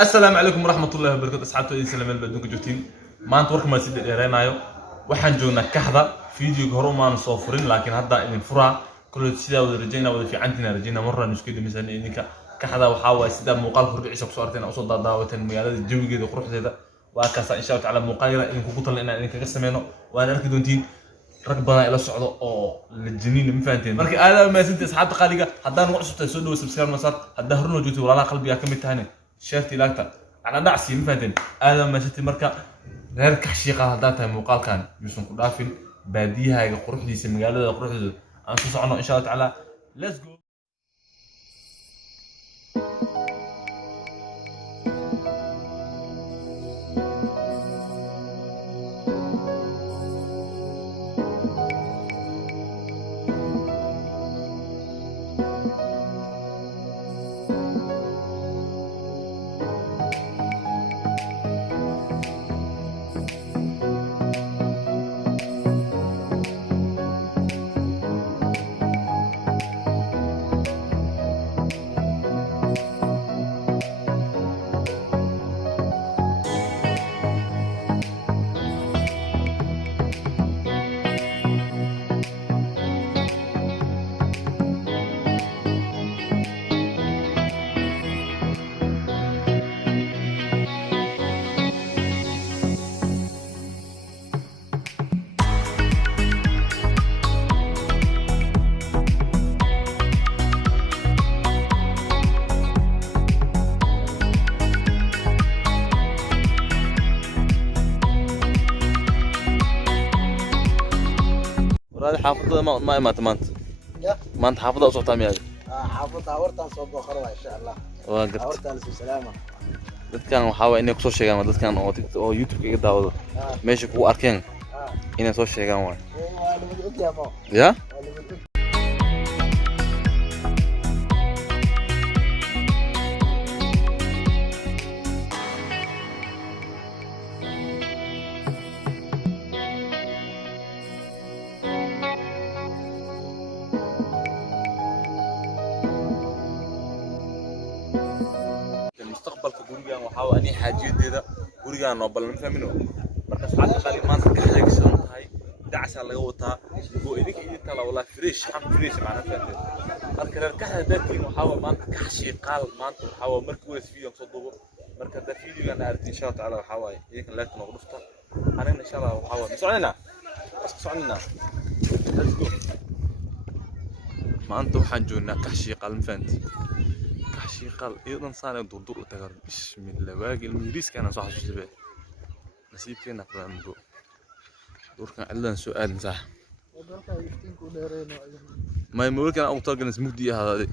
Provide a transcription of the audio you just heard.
السلام عليكم ورحمة الله وبركاته. أصحابتي إذا سلام البدون كجوتين ما أنت ورك ما سيد إيرانايو waxaan joognaa kaxda fiidiyowga hore maan soo furin laakiin hadda idin furaa kullu sida wada rajayna wada fiicantina rajayna marran isku dhimisan idinka kaxda waxa way sida muuqaal qurxis ku soo arteen oo soo daadaawateen magaalada jawigeeda quruxdeeda waa kaasa insha Allah taala muuqaalada idinku ku talan inaan idinkaga sameeyno waan arki doontiin rag badan ila socdo oo la jiniin ma fahanteen marka aad ma sinta asxaabta qaaliga haddaan ugu cusubtay soo dhaw subscribe ma saar hadda horno joogtay walaalaha qalbiga ka mid tahay sheerti laagta ana dhacsi ma fahanteen aad ma sinta marka reer kaxshiiqa hadda tahay muuqaalkan yuusan ku dhaafin baadiyahayga quruxdiisa magaalada quruxdeeda aan soo socono insha Allah taala let's go. هذه حافظة ما تمانت ما انت حافظة وصوتها مياه حافظة أورتان صوب بخروة إن شاء الله أورتان سلامة dadkan waxa way inay ku soo sheegaan dadkan oo YouTube ka daawado meesha ku arkeen inay soo sheegaan way ya mustaqbalka gurigan waxa waa ani xaajiyadeeda gurigan oo balan fahmino marka saacada qali maanta ka xigsan tahay dacsa laga wataa oo idinka idinka la wala fresh macna fahmay marka reer kaxda dadkiin waxa waa maanta ka xashiiqaal maanta waxa waa markii wees video soo duubo marka da videogan aragti insha Allah taala waxa waa idinka laagta noqdo dhufta anina insha Allah waxa waa soconina let's go maanta waxaan joognaa ka xashiiqaal ma fahanti شيقال ايضا صار دور تغر بسم الله باقي المدريس كان صح شباب نسيب كنا فرامجو دور كان عندنا سؤال صح ما يمول كان او طاقه نسمو دي هذا